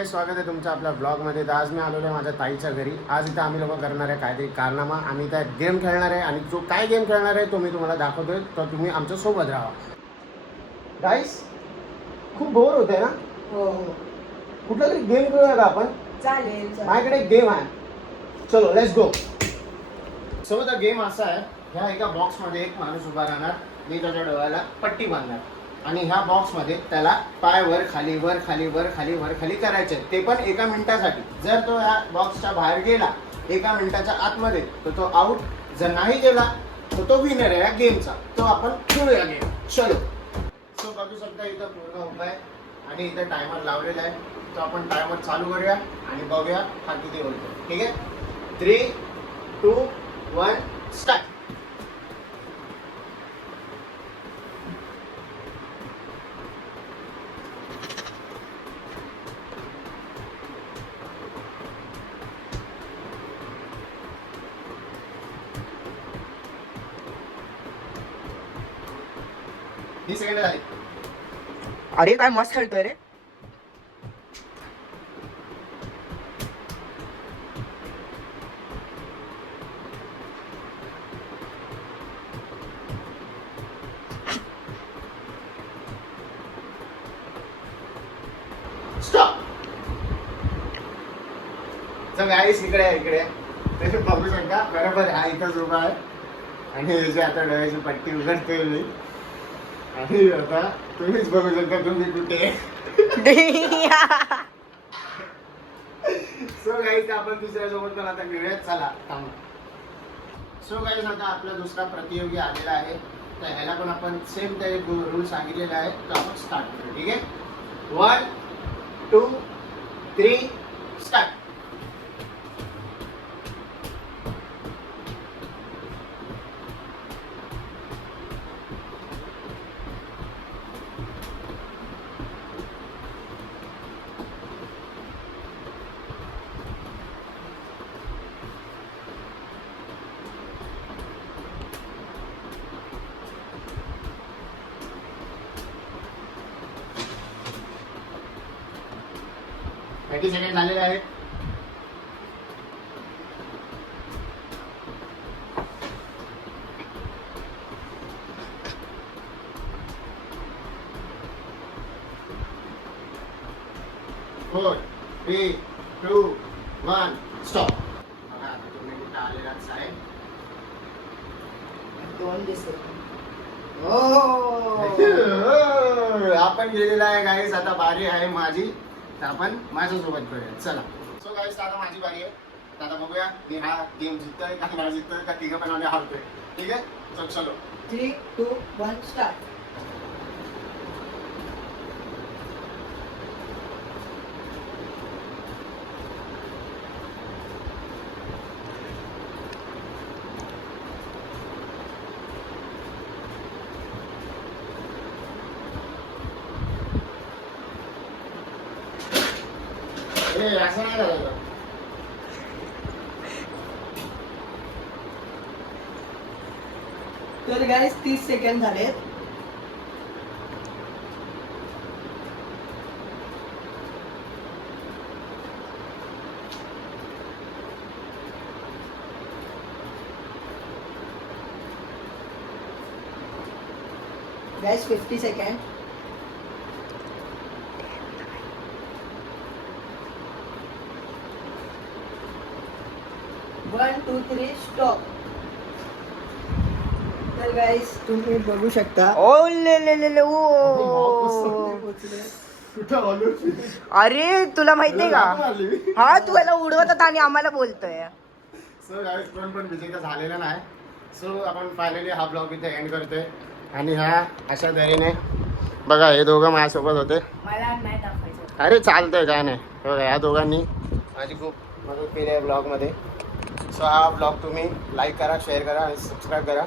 काय स्वागत आहे तुमचं आपल्या ब्लॉगमध्ये. तर आज मी आलेलो आहे माझ्या ताईच्या घरी. आज इथं आम्ही लोक करणार आहे काहीतरी कारनामा. आम्ही त्या गेम खेळणार आहे आणि जो काय गेम खेळणार आहे तो मी तुम्हाला दाखवतोय, तर तुम्ही आमच्या सोबत राहा. गाईस, खूप बोर होत आहे ना. हो कुठला तरी गेम खेळूया का आपण? चालेल. माझ्याकडे एक गेम आहे. चलो let's go. So the game असा आहे, ह्या एका बॉक्समध्ये एक माणूस उभा राहणार. मी त्याच्या डोळ्याला पट्टी बांधणार आणि ह्या बॉक्समध्ये त्याला पाय वर खाली वर खाली वर खाली वर खाली करायचे, ते पण 1 मिनिटासाठी. जर तो ह्या बॉक्सच्या बाहेर गेला 1 मिनिटाच्या आतमध्ये तर तो आउट. जर नाही गेला तर तो विनर आहे या गेमचा. तो आपण खेळूया गेम. चलो. सो बघू शकता इथं पूर्ण उभा आहे आणि इथं टायमर लावलेला आहे. तो आपण टायमर चालू करूया आणि बघूया हा किती बोलतो. ठीक आहे, 3, 2, 1 स्टार्ट. ही सेकंड झाली. अरे काय मस्त खेळतोय रे. स्टॉप. तर गाईस इकडे तसे बघू शकता बरोबर हा इथंच उभा आहे आणि याची आता डोळ्याची पट्टी उघडतोय मी. आणि आता तुम्हीच बघू शकता तुम्ही कुठे. सो गाईस आपण दुसऱ्या सोबत पण आता मिळूयात. चला थांबा. सो गाईस आता आपला दुसरा प्रतियोगी आलेला आहे. तर ह्याला पण आपण सेम ते रूल सांगितलेला आहे. तर आपण स्टार्ट करू. ठीक आहे, 1, 2, 3 स्टार्ट. थर्टी सेकंड झालेले आहेत. Four, 3, 2, 1 stop. आता तुम्ही कुठे आलेलाच आहे. 2 दिसत. आपण गेलेला आहे गाईस. आता बारी आहे माझी, तर आपण माझ्यासोबत करूया. चला. सो गाईस आता माझी बारी आहे. तर आता बघूया मी हा गेम जिंकतोय का नाही जिंकतोय का तिघं पण आम्ही हारतोय. ठीक आहे, चल चलो. 3, 2, 1 स्टार्ट. असं नाही करायचं. तर गाईस 30 सेकंड झालेत. गाईस 50 सेकंड. 1, 2, 3 स्टॉप. तर गाईस तुम्ही बघू शकता. ओ ले ले ले ले ओ. कुठं आलो? अरे तुला माहितीये का, हा तू याला उडवतात आणि आम्हाला बोलतोय. सो गाईस पण विजेता झालेला नाही. सो आपण फायनली हा ब्लॉग इथे एंड करतोय. आणि ह्या अशा तऱ्हेने बघा हे दोघं माझ्यासोबत होते. मला नाही दाखवायचं. अरे चालतंय काय नाही. बघा या दोघांनी माझी खूप मदत केली आहे ब्लॉगमध्ये. सो हा ब्लॉग तुम्ही लाईक करा, शेअर करा आणि सबस्क्राईब करा.